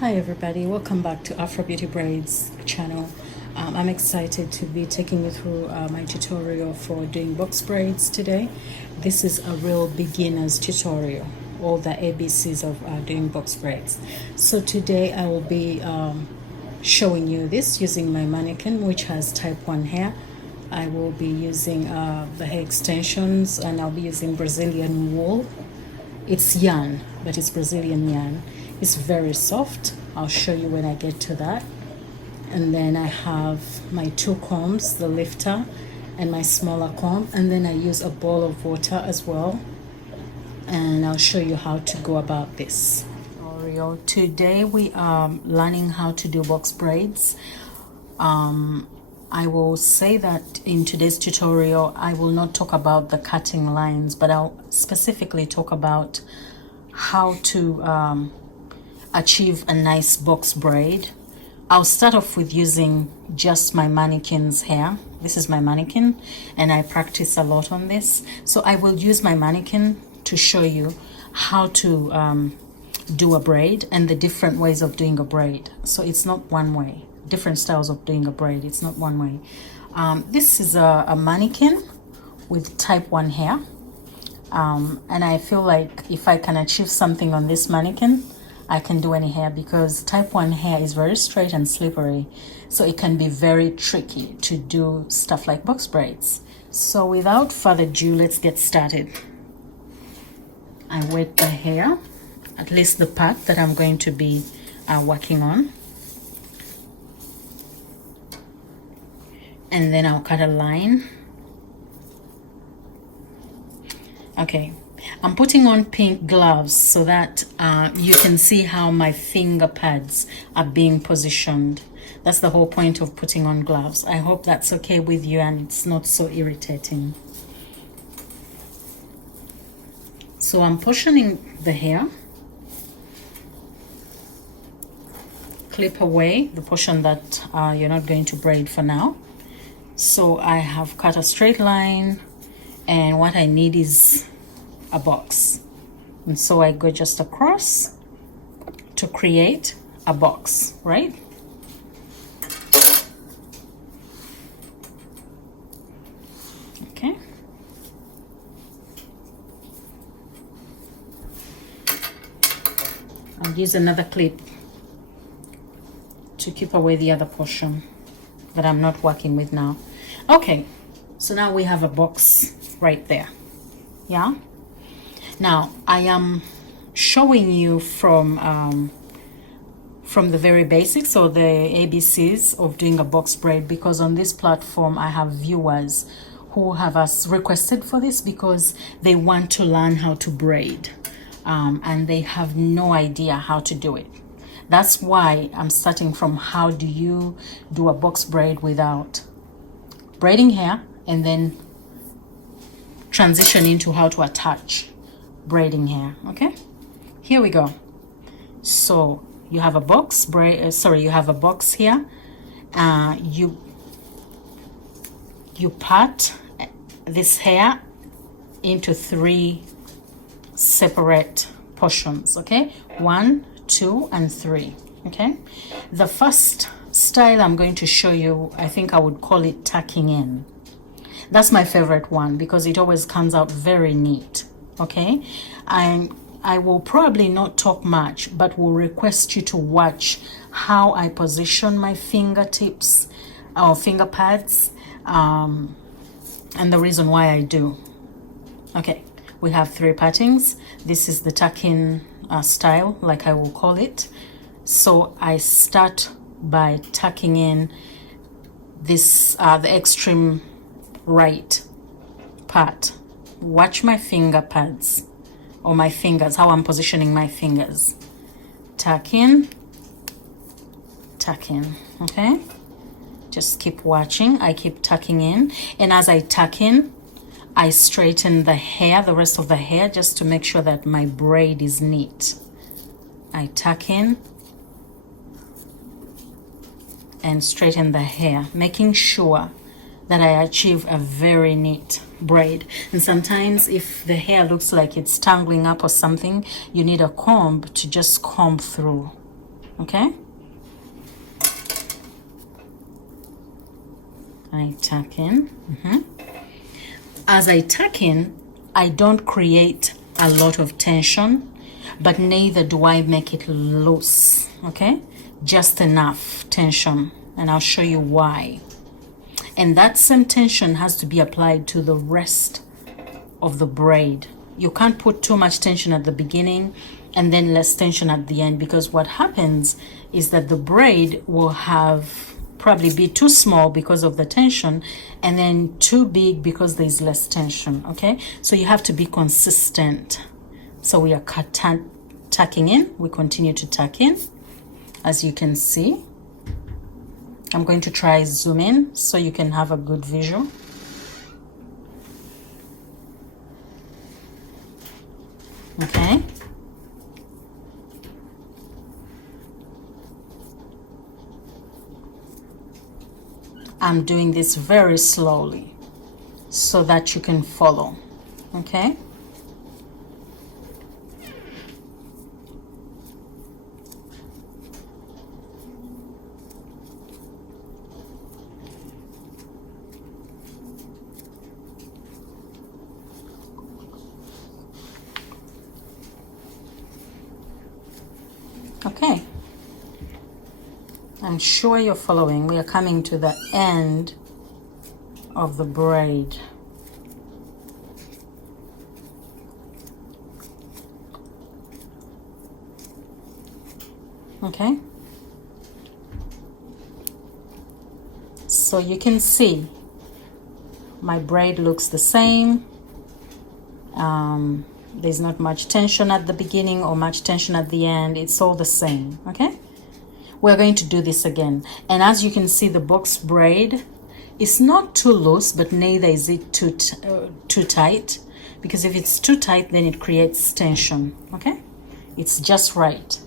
Hi everybody, welcome back to Afro Beauty Braids channel. I'm excited to be taking you through my tutorial for doing box braids today. This is a real beginner's tutorial, all the ABCs of doing box braids. So today I will be showing you this using my mannequin, which has type 1 hair. I will be using the hair extensions, and I'll be using Brazilian wool. It's yarn, but it's Brazilian yarn. It's very soft. I'll show you when I get to that. And then I have my two combs, the lifter and my smaller comb. And then I use a bowl of water as well. And I'll show you how to go about this. Today we are learning how to do box braids. I will say that in today's tutorial, I will not talk about the cutting lines, but I'll specifically talk about how to achieve a nice box braid. I'll start off with using just my mannequin's hair. This is my mannequin, and I practice a lot on this. So I will use my mannequin to show you how to do a braid and the different ways of doing a braid. So it's not one way. Different styles of doing a braid. It's not one way. This is a mannequin with type 1 hair. And I feel like if I can achieve something on this mannequin, I can do any hair, because type 1 hair is very straight and slippery. So it can be very tricky to do stuff like box braids. So without further ado, let's get started. I wet the hair, at least the part that I'm going to be working on. And then I'll cut a line. Okay, I'm putting on pink gloves so that you can see how my finger pads are being positioned. That's the whole point of putting on gloves. I hope that's okay with you and it's not so irritating. So I'm portioning the hair. Clip away the portion that you're not going to braid for now. So I have cut a straight line, and what I need is a box. And so I go just across to create a box, right? Okay. I'll use another clip to keep away the other portion that I'm not working with now. Okay, so now we have a box right there. Yeah. Now I am showing you from the very basics, or the ABCs of doing a box braid, because on this platform I have viewers who have requested for this because they want to learn how to braid, and they have no idea how to do it. That's why I'm starting from how do you do a box braid without braiding hair, and then transition into how to attach braiding hair. Okay, here we go. So you have a box braid, you have a box here. You part this hair into 3 separate portions. Okay, 1, 2, and 3. Okay, the first style I'm going to show you, I think I would call it tucking in. That's my favorite one because it always comes out very neat. Okay, I will probably not talk much, but will request you to watch how I position my fingertips or finger pads, and the reason why I do. Okay, we have 3 partings. This is the tuck-in style, like I will call it. So I start by tucking in this the extreme right part. Watch my finger pads, or my fingers, how I'm positioning my fingers. Tuck in, okay? Just keep watching. I keep tucking in, and as I tuck in, I straighten the hair, the rest of the hair, just to make sure that my braid is neat. I tuck in and straighten the hair, making sure that I achieve a very neat braid. And sometimes if the hair looks like it's tangling up or something, you need a comb to just comb through Okay, I tuck in. As I tuck in, I don't create a lot of tension, but neither do I make it loose. Okay, just enough tension, and I'll show you why. And that same tension has to be applied to the rest of the braid. You can't put too much tension at the beginning and then less tension at the end, because what happens is that the braid will have probably be too small because of the tension, and then too big because there's less tension. Okay, so you have to be consistent. So we are tucking in. We continue to tuck in, as you can see. I'm going to try zoom in so you can have a good visual. Okay. I'm doing this very slowly so that you can follow. Okay. Okay, I'm sure you're following. We are coming to the end of the braid. Okay, so you can see my braid looks the same. There's not much tension at the beginning or much tension at the end. It's all the same. Okay, we're going to do this again, and as you can see, the box braid is not too loose, but neither is it too tight, because if it's too tight, then it creates tension. Okay, it's just right.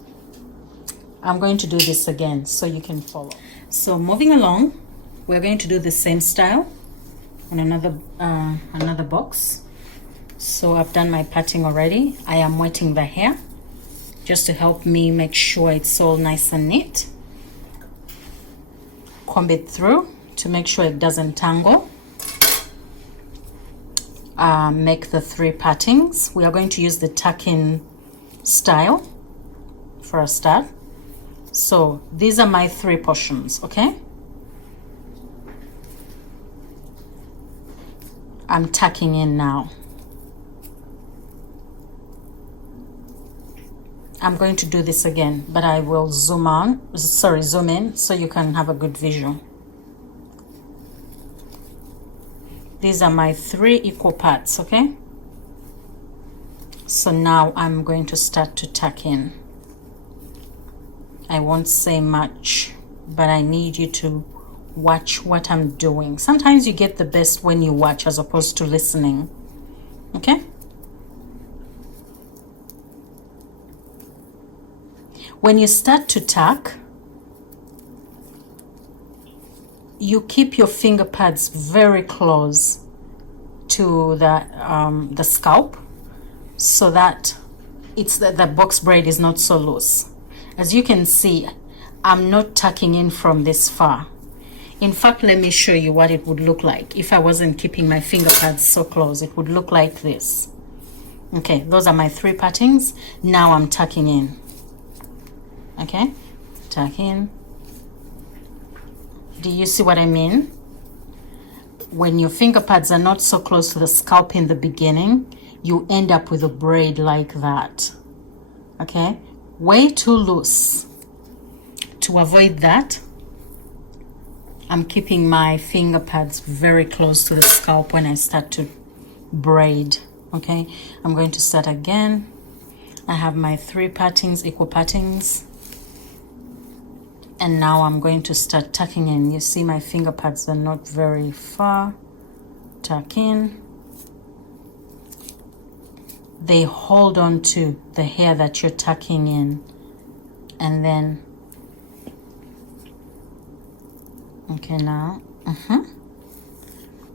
I'm going to do this again so you can follow. So moving along, we're going to do the same style on another box. So I've done my patting already. I am wetting the hair just to help me make sure it's all nice and neat. Comb it through to make sure it doesn't tangle. Make the 3 pattings. We are going to use the tuck-in style for a start. So these are my 3 portions. Okay, I'm tucking in now. I'm going to do this again, but I will zoom in so you can have a good visual. These are my 3 equal parts. Okay, so now I'm going to start to tuck in. I won't say much, but I need you to watch what I'm doing. Sometimes you get the best when you watch as opposed to listening. Okay, when you start to tuck, you keep your finger pads very close to the scalp, so that the box braid is not so loose. As you can see, I'm not tucking in from this far. In fact, let me show you what it would look like if I wasn't keeping my finger pads so close. It would look like this. Okay, those are my 3 pattings. Now I'm tucking in. Okay, tuck in. Do you see what I mean? When your finger pads are not so close to the scalp in the beginning, you end up with a braid like that. Okay, way too loose. To avoid that, I'm keeping my finger pads very close to the scalp when I start to braid. Okay, I'm going to start again. I have my 3 pattings, equal pattings. And now I'm going to start tucking in. You see my finger pads are not very far. Tuck in. They hold on to the hair that you're tucking in. And then, okay, now,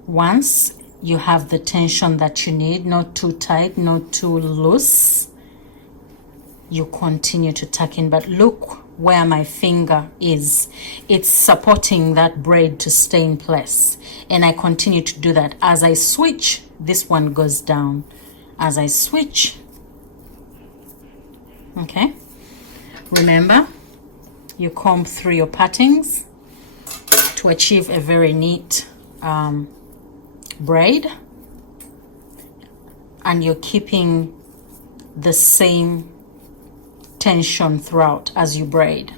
once you have the tension that you need, not too tight, not too loose, you continue to tuck in. But look where my finger is. It's supporting that braid to stay in place. And I continue to do that. As I switch, this one goes down. As I switch, okay? Remember, you comb through your pattings to achieve a very neat braid. And you're keeping the same tension throughout as you braid.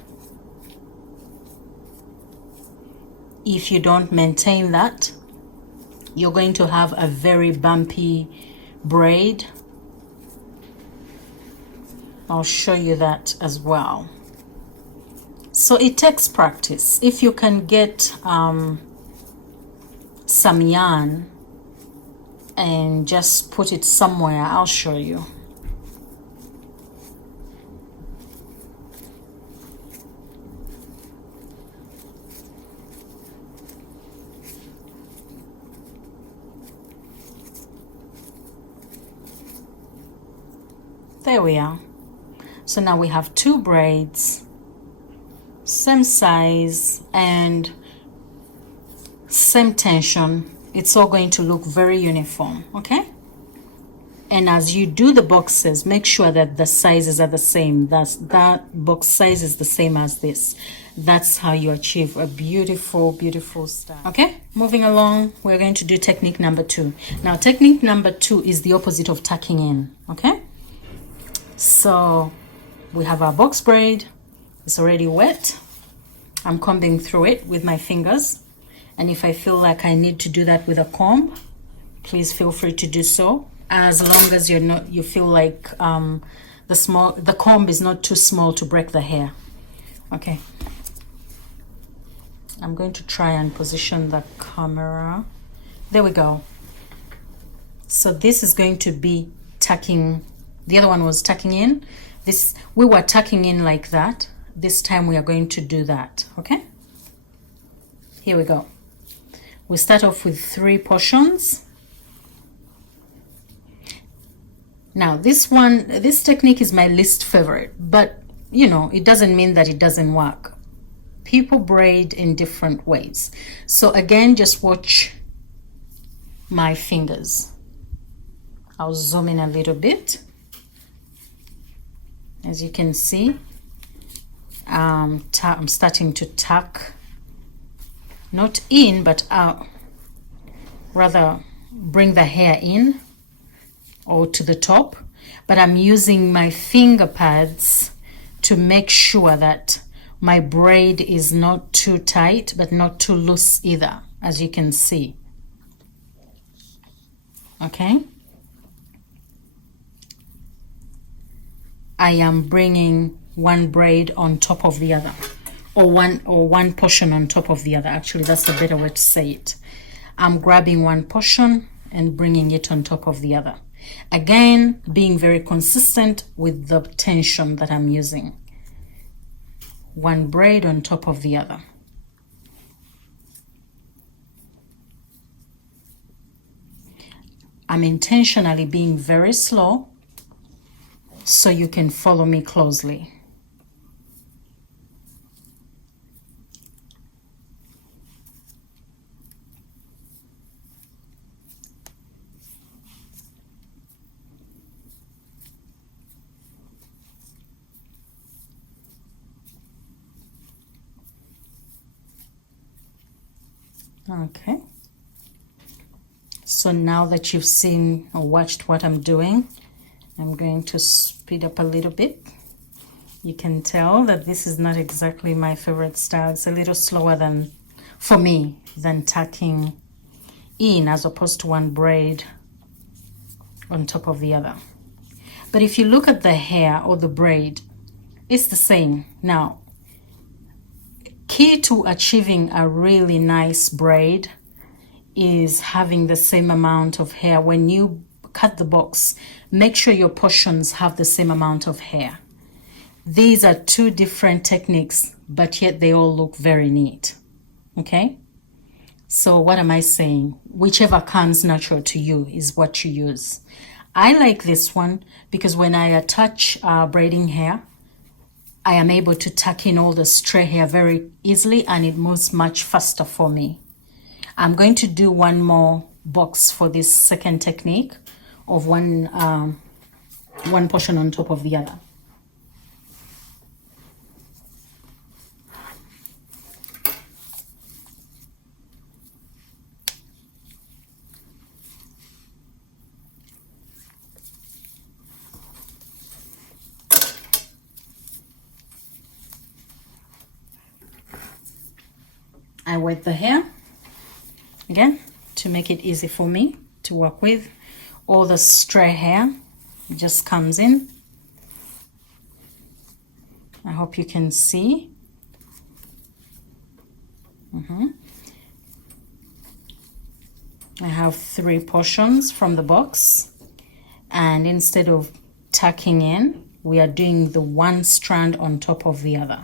If you don't maintain that, you're going to have a very bumpy braid. I'll show you that as well. So it takes practice. If you can get some yarn and just put it somewhere, I'll show you. There we are. So now we have 2 braids, same size and same tension. It's all going to look very uniform, okay? And as you do the boxes, make sure that the sizes are the same. That box size is the same as this. That's how you achieve a beautiful, beautiful style. Okay, moving along, we're going to do technique number 2. Now, technique number 2 is the opposite of tucking in, okay? So we have our box braid. It's already wet. I'm combing through it with my fingers. And if I feel like I need to do that with a comb, please feel free to do so. As long as you feel like the comb is not too small to break the hair. Okay. I'm going to try and position the camera. There we go. So this is going to be tucking. The other one was tucking in. We were tucking in like that. This time we are going to do that, okay? Here we go. We start off with 3 portions. Now this technique is my least favorite, but you know, it doesn't mean that it doesn't work. People braid in different ways. So again, just watch my fingers. I'll zoom in a little bit. As you can see, I'm starting to tuck, not in, but out, rather bring the hair in or to the top. But I'm using my finger pads to make sure that my braid is not too tight, but not too loose either, as you can see. Okay. I am bringing one braid on top of the other, or one portion on top of the other. Actually, that's a better way to say it. I'm grabbing one portion and bringing it on top of the other. Again, being very consistent with the tension that I'm using. One braid on top of the other. I'm intentionally being very slow so you can follow me closely. Okay. So now that you've seen or watched what I'm doing, I'm going to speed up a little bit. You can tell that this is not exactly my favorite style. It's a little slower than, for me, than tucking in, as opposed to one braid on top of the other. But if you look at the hair or the braid, it's the same. Now, key to achieving a really nice braid is having the same amount of hair. When you cut the box, make sure your portions have the same amount of hair. These are 2 different techniques, but yet they all look very neat. Okay? So what am I saying? Whichever comes natural to you is what you use. I like this one because when I attach braiding hair, I am able to tuck in all the stray hair very easily, and it moves much faster for me. I'm going to do one more box for this second technique of one portion on top of the other. I wet the hair again to make it easy for me to work with. All the stray hair just comes in. I hope you can see. I have 3 portions from the box, and instead of tucking in, we are doing the one strand on top of the other.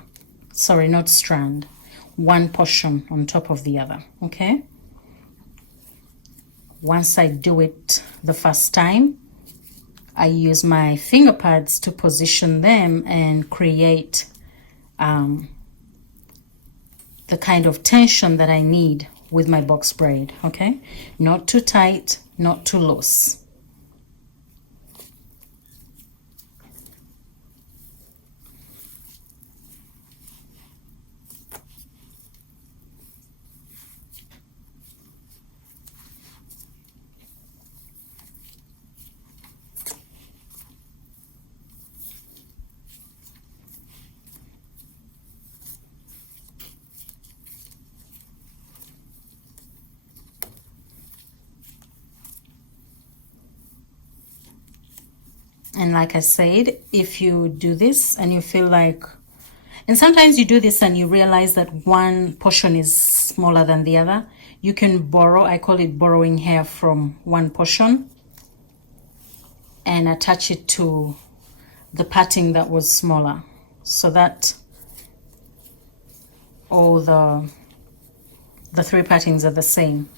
Sorry, not strand, one portion on top of the other. Okay, once I do it the first time, I use my finger pads to position them and create the kind of tension that I need with my box braid. Okay, not too tight, not too loose. And like I said, if you do this and you feel like, and sometimes you do this and you realize that one portion is smaller than the other, you can borrow, I call it borrowing hair from one portion, and attach it to the parting that was smaller, so that all the 3 partings are the same.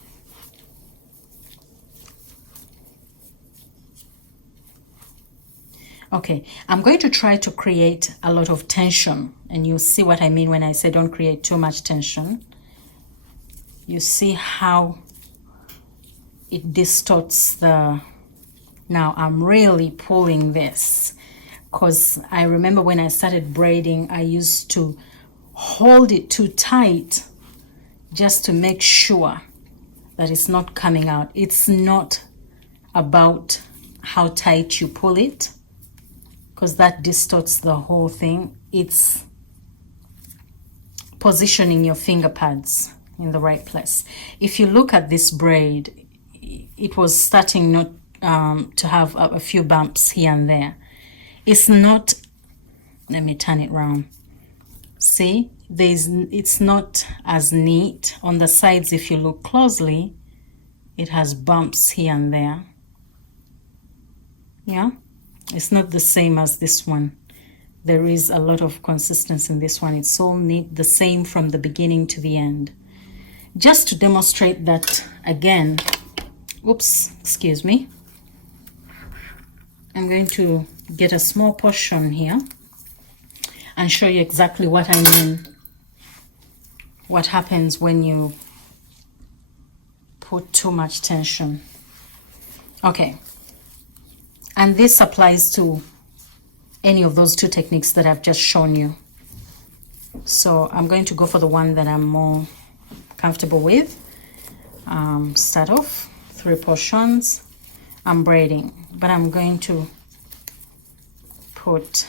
Okay, I'm going to try to create a lot of tension, and you see what I mean when I say don't create too much tension. You see how it distorts the... Now I'm really pulling this, because I remember when I started braiding, I used to hold it too tight just to make sure that it's not coming out. It's not about how tight you pull it, because that distorts the whole thing. It's positioning your finger pads in the right place. If you look at this braid, it was starting not to have a few bumps here and there. It's not, let me turn it around. See, it's not as neat on the sides. If you look closely, it has bumps here and there. Yeah, it's not the same as this one. There is a lot of consistency in this one. It's all neat, the same from the beginning to the end. Just to demonstrate that again, oops, excuse me, I'm going to get a small portion here and show you exactly what I mean, what happens when you put too much tension. Okay, and this applies to any of those 2 techniques that I've just shown you. So I'm going to go for the one that I'm more comfortable with. Start off 3 portions. I'm braiding, but I'm going to put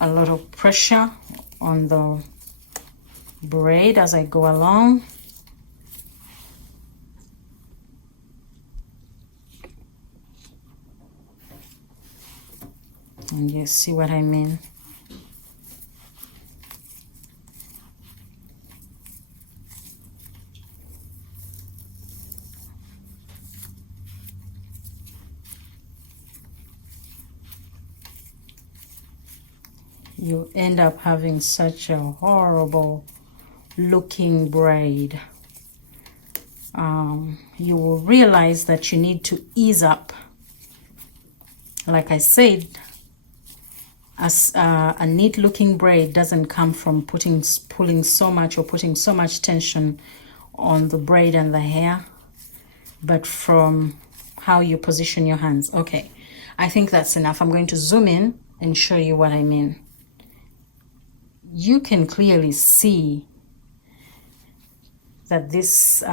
a lot of pressure on the braid as I go along. And you see what I mean. You end up having such a horrible looking braid. You will realize that you need to ease up. Like I said, A neat looking braid doesn't come from pulling so much or putting so much tension on the braid and the hair, but from how you position your hands. Okay, I think that's enough. I'm going to zoom in and show you what I mean. You can clearly see that this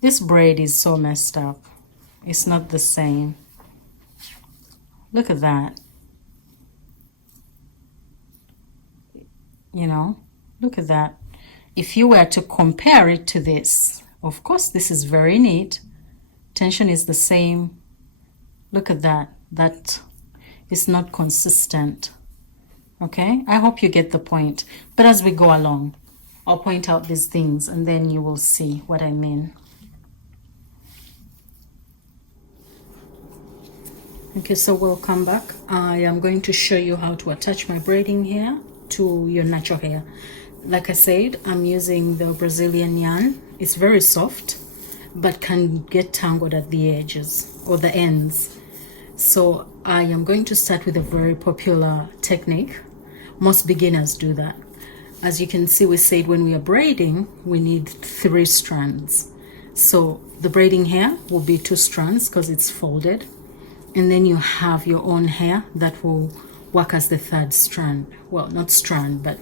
this braid is so messed up. It's not the same. Look at that. You know, look at that. If you were to compare it to this, of course, this is very neat. Tension is the same. Look at that. That is not consistent. Okay, I hope you get the point. But as we go along, I'll point out these things and then you will see what I mean. Okay, so we'll come back. I am going to show you how to attach my braiding hair to your natural hair. Like I said, I'm using the Brazilian yarn. It's very soft, but can get tangled at the edges or the ends. So I am going to start with a very popular technique. Most beginners do that. As you can see, we said when we are braiding, we need 3 strands. So the braiding hair will be 2 strands because it's folded. And then you have your own hair that will work as the 3rd strand. Well, not strand, but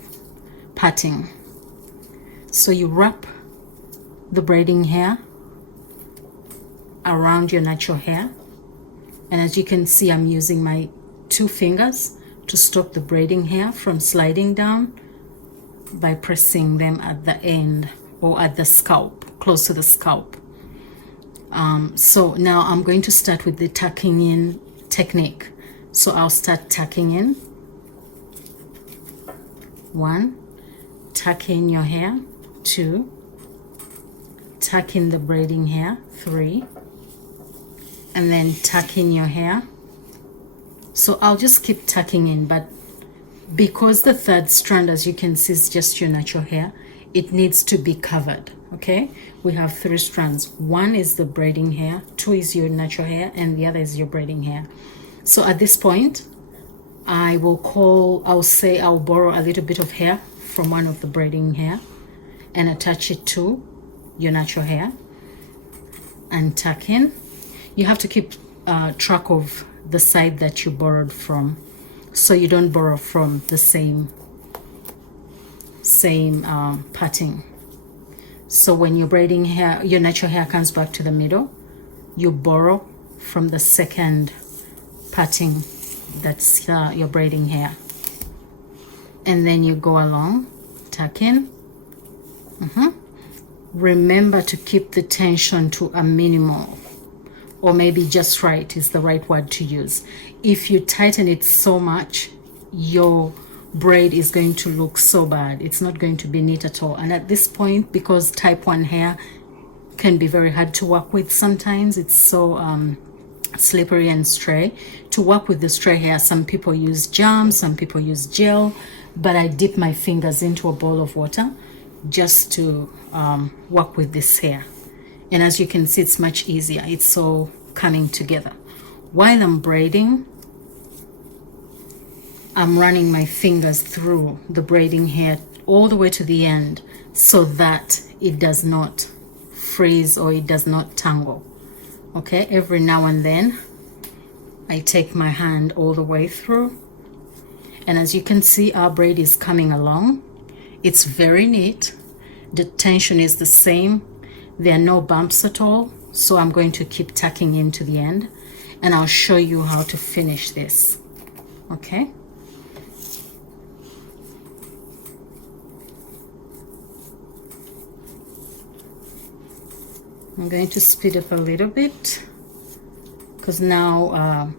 parting. So you wrap the braiding hair around your natural hair. And as you can see, I'm using my 2 fingers to stop the braiding hair from sliding down by pressing them at the end or at the scalp, close to the scalp. So now I'm going to start with the tucking in technique. So I'll start tucking in. 1, tuck in your hair. 2, tuck in the braiding hair. 3, and then tuck in your hair. So I'll just keep tucking in, but because the 3rd strand, as you can see, is just your natural hair, it needs to be covered. Okay, we have 3 strands. 1 is the braiding hair, 2 is your natural hair, and the other is your braiding hair. So at this point, I'll say I'll borrow a little bit of hair from one of the braiding hair and attach it to your natural hair and tuck in. You have to keep track of the side that you borrowed from, so you don't borrow from the same parting. So when your braiding hair, your natural hair comes back to the middle, you borrow from the 2nd parting that's your braiding hair. And then you go along, tuck in. Remember to keep the tension to a minimal, or maybe just right is the right word to use. If you tighten it so much, your braid is going to look so bad. It's not going to be neat at all. And at this point, because type 1 hair can be very hard to work with sometimes, it's so slippery and stray. To work with the stray hair, some people use jam, some people use gel, but I dip my fingers into a bowl of water just to work with this hair. And as you can see, it's much easier. It's all coming together. While I'm braiding, I'm running my fingers through the braiding hair all the way to the end so that it does not freeze or it does not tangle. Okay, every now and then I take my hand all the way through, and as you can see, our braid is coming along. It's very neat. The tension is the same. There are no bumps at all. So I'm going to keep tucking into the end, and I'll show you how to finish this. Okay. I'm going to speed up a little bit because now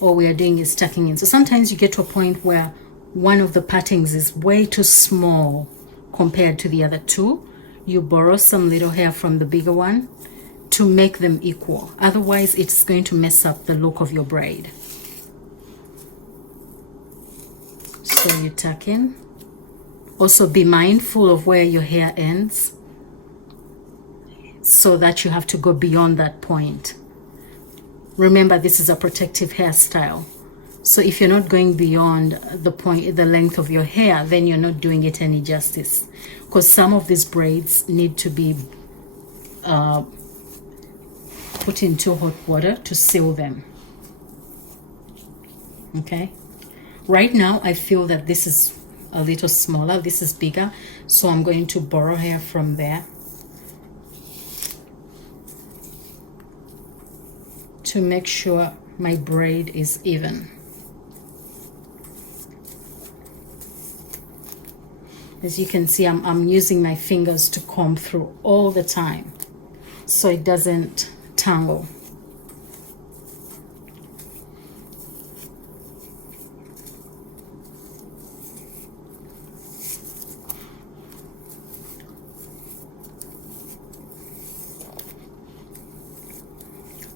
all we are doing is tucking in. So sometimes you get to a point where one of the partings is way too small compared to the other 2. You borrow some little hair from the bigger one to make them equal. Otherwise, it's going to mess up the look of your braid. So you tuck in. Also be mindful of where your hair ends, so that you have to go beyond that point. Remember, this is a protective hairstyle. So if you're not going beyond the length of your hair, then you're not doing it any justice. Because some of these braids need to be put into hot water to seal them. Okay. Right now, I feel that this is a little smaller. This is bigger. So I'm going to borrow hair from there to make sure my braid is even. As you can see, I'm using my fingers to comb through all the time so it doesn't tangle.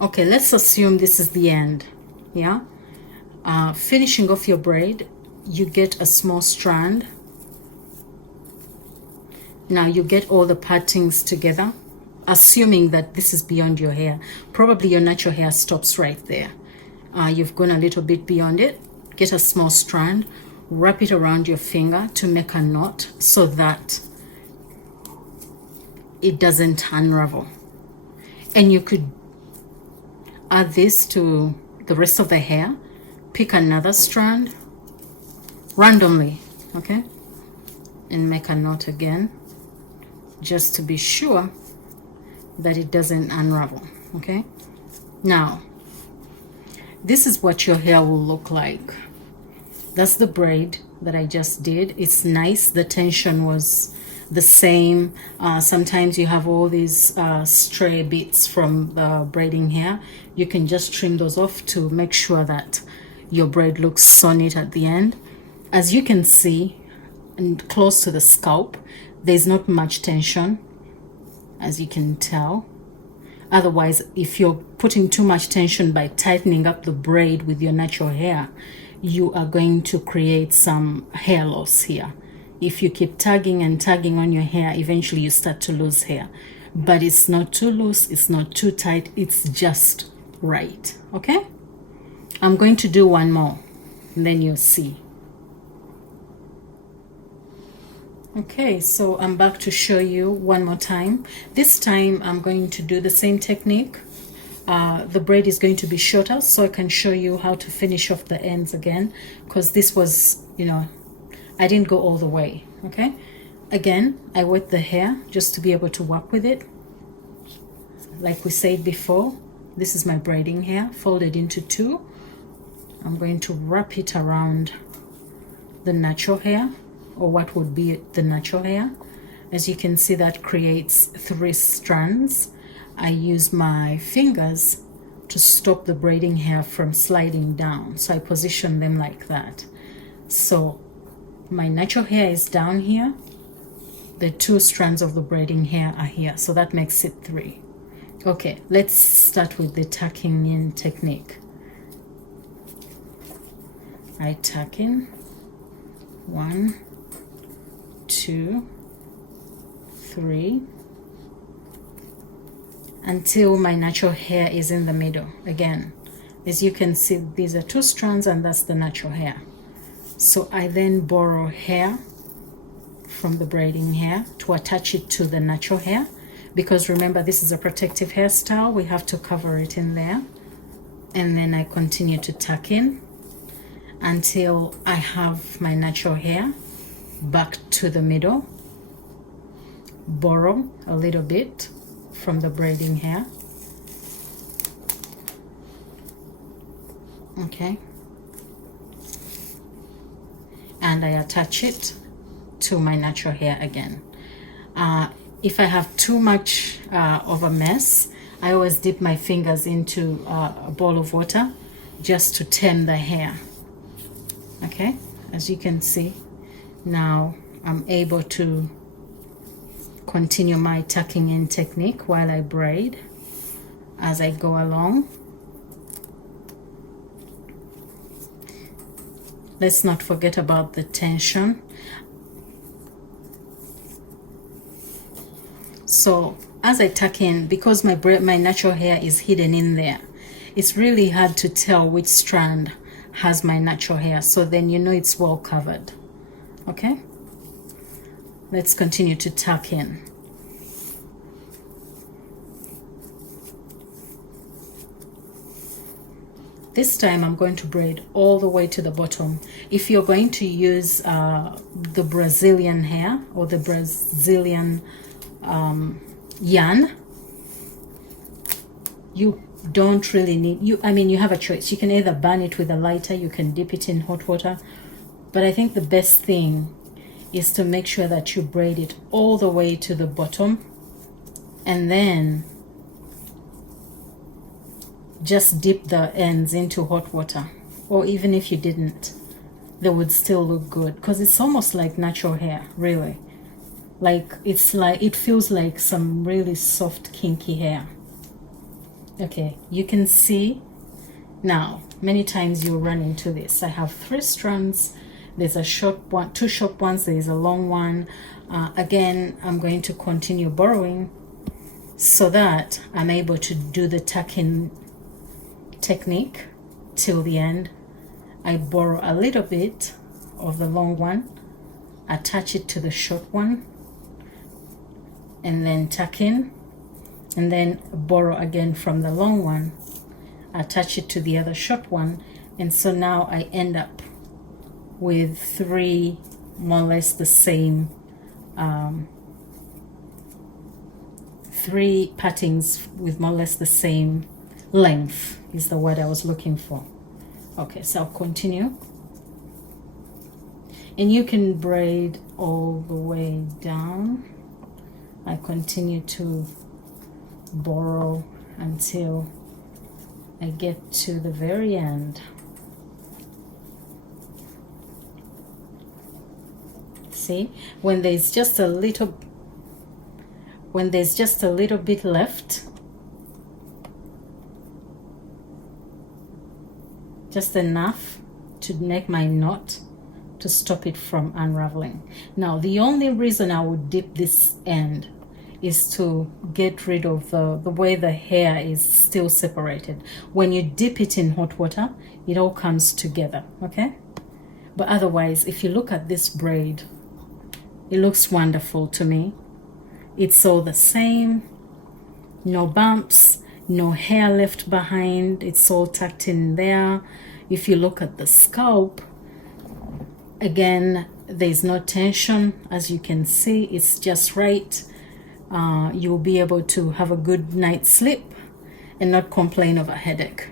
Okay, let's assume this is the end. Yeah. Finishing off your braid, you get a small strand. Now you get all the partings together, assuming that this is beyond your hair. Probably your natural hair stops right there. You've gone a little bit beyond it. Get a small strand, wrap it around your finger to make a knot so that it doesn't unravel. And you could add this to the rest of the hair. Pick another strand randomly, okay? And make a knot again, just to be sure that it doesn't unravel. Okay, now this is what your hair will look like. That's the braid that I just did. It's nice. The tension was the same. Sometimes you have all these stray bits from the braiding hair. You can just trim those off to make sure that your braid looks solid at the end. As you can see, and close to the scalp, there's not much tension, as you can tell. Otherwise, if you're putting too much tension by tightening up the braid with your natural hair, you are going to create some hair loss here. If you keep tugging and tugging on your hair, eventually you start to lose hair. But it's not too loose, it's not too tight, it's just right. Okay? I'm going to do one more, and then you'll see. Okay, so I'm back to show you one more time. This time I'm going to do the same technique. The braid is going to be shorter, so I can show you how to finish off the ends again, because this was, I didn't go all the way. Okay, again, I wet the hair just to be able to work with it. Like we said before, this is my braiding hair folded into two. I'm going to wrap it around the natural hair, or what would be the natural hair. As you can see, that creates 3 strands. I use my fingers to stop the braiding hair from sliding down, so I position them like that. So my natural hair is down here, the 2 strands of the braiding hair are here, so that makes it 3. Okay, let's start with the tucking in technique. I tuck in 1, 2, 3, until my natural hair is in the middle. Again, as you can see, these are 2 strands and that's the natural hair. So I then borrow hair from the braiding hair to attach it to the natural hair, because remember, this is a protective hairstyle, we have to cover it in there. And then I continue to tuck in until I have my natural hair back to the middle. Borrow a little bit from the braiding hair. Okay, and I attach it to my natural hair again. If I have too much of a mess, I always dip my fingers into a bowl of water just to tame the hair. Okay, as you can see, now I'm able to continue my tucking in technique while I braid as I go along. Let's not forget about the tension. So as I tuck in, because my natural hair is hidden in there, it's really hard to tell which strand has my natural hair, so then you know it's well covered. Okay, let's continue to tuck in. This time I'm going to braid all the way to the bottom. If you're going to use the Brazilian hair or the Brazilian yarn, you don't really need, I mean, you have a choice. You can either burn it with a lighter, you can dip it in hot water, but I think the best thing is to make sure that you braid it all the way to the bottom, and then just dip the ends into hot water. Or even if you didn't, they would still look good, because it's almost like natural hair, really. Like, it's like, it feels like some really soft kinky hair. Okay, you can see now, many times you'll run into this. I have 3 strands. There's a short one, 2 short ones, there's a long one. Again, I'm going to continue borrowing so that I'm able to do the tuck-in technique till the end. I borrow a little bit of the long one, attach it to the short one, and then tuck in, and then borrow again from the long one, attach it to the other short one, and so now I end up with 3 more or less the same 3 pattings with more or less the same length is the word I was looking for. Okay, so I'll continue, and you can braid all the way down. I continue to borrow until I get to the very end. See, when there's just a little bit left, just enough to make my knot to stop it from unraveling. Now, the only reason I would dip this end is to get rid of the way the hair is still separated. When you dip it in hot water, it all comes together, okay? But otherwise, if you look at this braid, it looks wonderful to me. It's all the same, no bumps, no hair left behind, it's all tucked in there. If you look at the scalp, again, there's no tension. As you can see, it's just right. You'll be able to have a good night's sleep and not complain of a headache.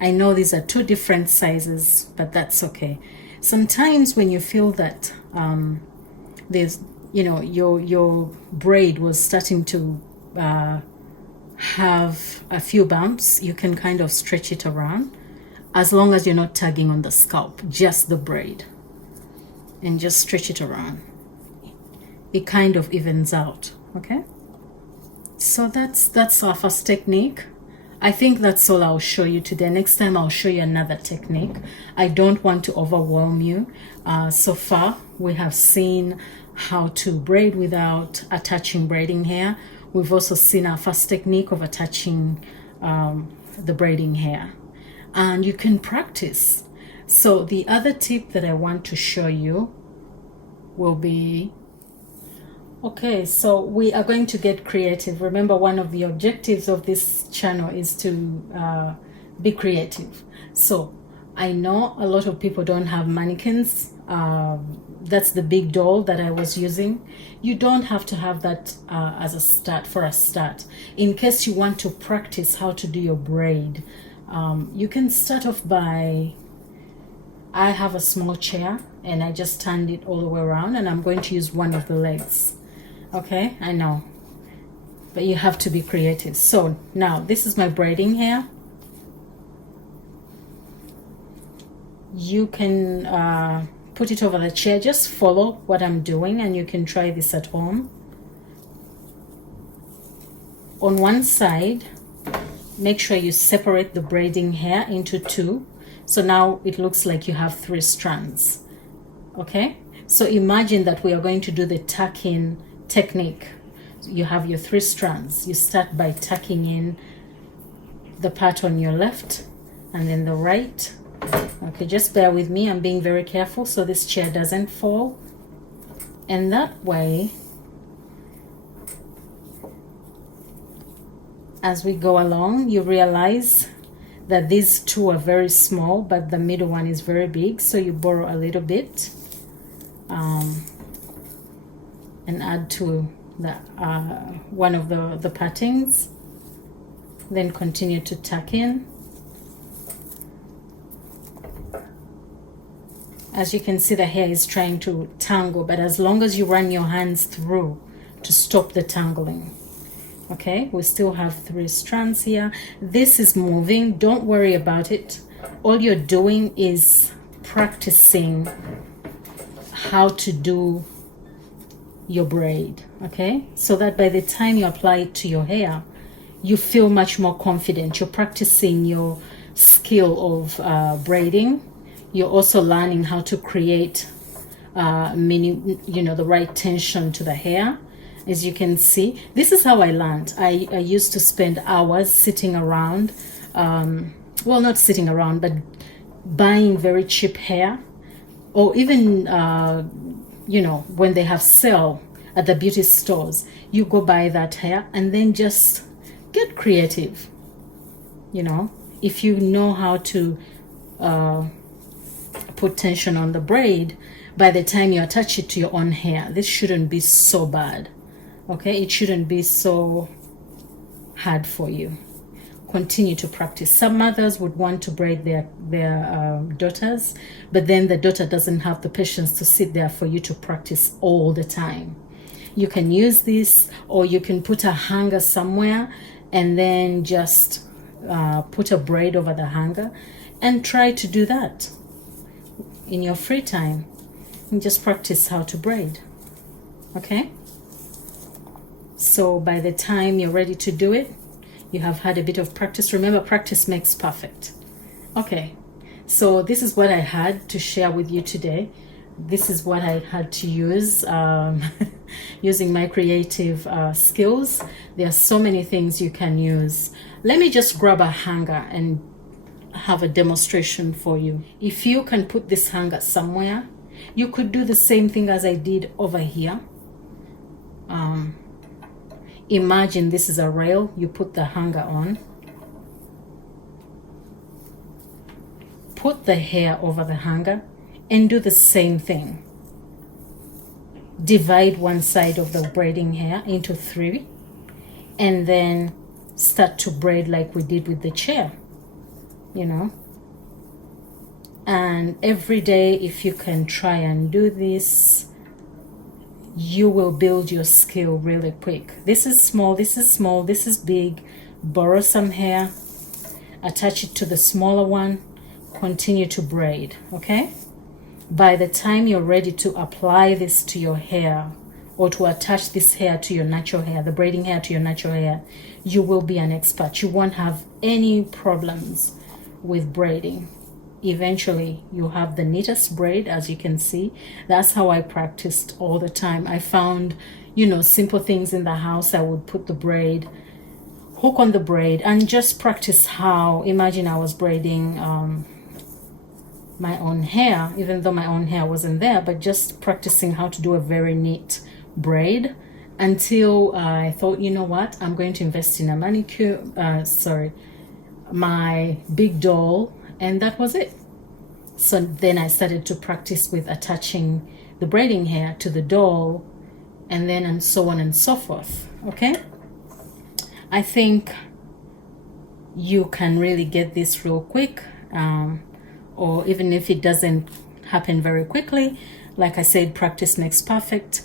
I know these are 2 different sizes, but that's okay. Sometimes when you feel that there's, you know, your braid was starting to have a few bumps, you can kind of stretch it around, as long as you're not tugging on the scalp, just the braid, and just stretch it around. It kind of evens out. Okay, so that's our first technique. I think that's all I'll show you today. Next time I'll show you another technique. I don't want to overwhelm you. So far we have seen how to braid without attaching braiding hair. We've also seen our first technique of attaching the braiding hair, and you can practice. So the other tip that I want to show you will be, okay, so we are going to get creative. Remember, one of the objectives of this channel is to be creative. So I know a lot of people don't have mannequins. That's the big doll that I was using. You don't have to have that as a start. For a start, in case you want to practice how to do your braid, you can start off by, I have a small chair and I just turned it all the way around, and I'm going to use one of the legs. Okay, I know, but you have to be creative. So now this is my braiding hair. You can put it over the chair. Just follow what I'm doing, and you can try this at home. On one side, make sure you separate the braiding hair into 2. So now it looks like you have 3 strands. Okay, so imagine that we are going to do the tuck-in technique. You have your 3 strands. You start by tucking in the part on your left and then the right. Okay, just bear with me, I'm being very careful so this chair doesn't fall. And that way, as we go along, you realize that these two are very small, but the middle one is very big, so you borrow a little bit and add to the one of the pattings, then continue to tuck in. As you can see, the hair is trying to tangle, but as long as you run your hands through to stop the tangling. Okay, we still have 3 strands here. This is moving, don't worry about it. All you're doing is practicing how to do your braid, okay? So that by the time you apply it to your hair, you feel much more confident. You're practicing your skill of braiding. You're also learning how to create the right tension to the hair. As you can see, this is how I learned. I used to spend hours sitting around, well, not sitting around, but buying very cheap hair, or even when they have sale at the beauty stores, you go buy that hair and then just get creative. If you know how to put tension on the braid, by the time you attach it to your own hair, this shouldn't be so bad. Okay, it shouldn't be so hard for you. Continue to practice. Some mothers would want to braid their daughters, but then the daughter doesn't have the patience to sit there for you to practice all the time. You can use this, or you can put a hanger somewhere and then just put a braid over the hanger and try to do that in your free time and just practice how to braid. Okay, so by the time you're ready to do it, you have had a bit of practice. Remember, practice makes perfect. Okay, so this is what I had to share with you today. This is what I had to use using my creative skills. There are so many things you can use. Let me just grab a hanger and have a demonstration for you. If you can put this hanger somewhere, you could do the same thing as I did over here. Imagine this is a rail, you put the hanger on, put the hair over the hanger, and do the same thing. Divide one side of the braiding hair into 3 and then start to braid like we did with the chair, and every day, if you can try and do this, you will build your skill really quick. This is small, this is small, this is big. Borrow some hair, attach it to the smaller one, continue to braid. Okay, by the time you're ready to apply this to your hair, or to attach this hair to your natural hair, the braiding hair to your natural hair, you will be an expert. You won't have any problems with braiding. Eventually you have the neatest braid. As you can see, that's how I practiced all the time. I found simple things in the house. I would put the braid, hook on the braid, and just practice how. Imagine I was braiding my own hair, even though my own hair wasn't there, but just practicing how to do a very neat braid, until I thought, you know what, I'm going to invest in a manicure, my big doll, and that was it. So then I started to practice with attaching the braiding hair to the doll, and then and so on and so forth. Okay, I think you can really get this real quick, or even if it doesn't happen very quickly, like I said, practice makes perfect.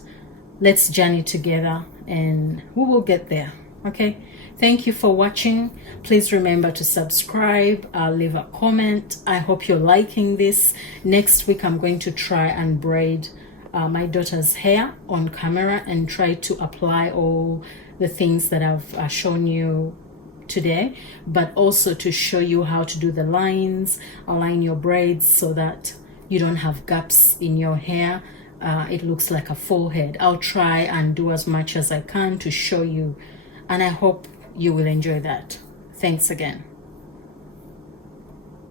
Let's journey together and we will get there. Okay, thank you for watching. Please remember to subscribe, leave a comment. I hope you're liking this. Next week I'm going to try and braid my daughter's hair on camera and try to apply all the things that I've shown you today, but also to show you how to do the lines, align your braids so that you don't have gaps in your hair. It looks like a full head. I'll try and do as much as I can to show you, and I hope you will enjoy that. Thanks again.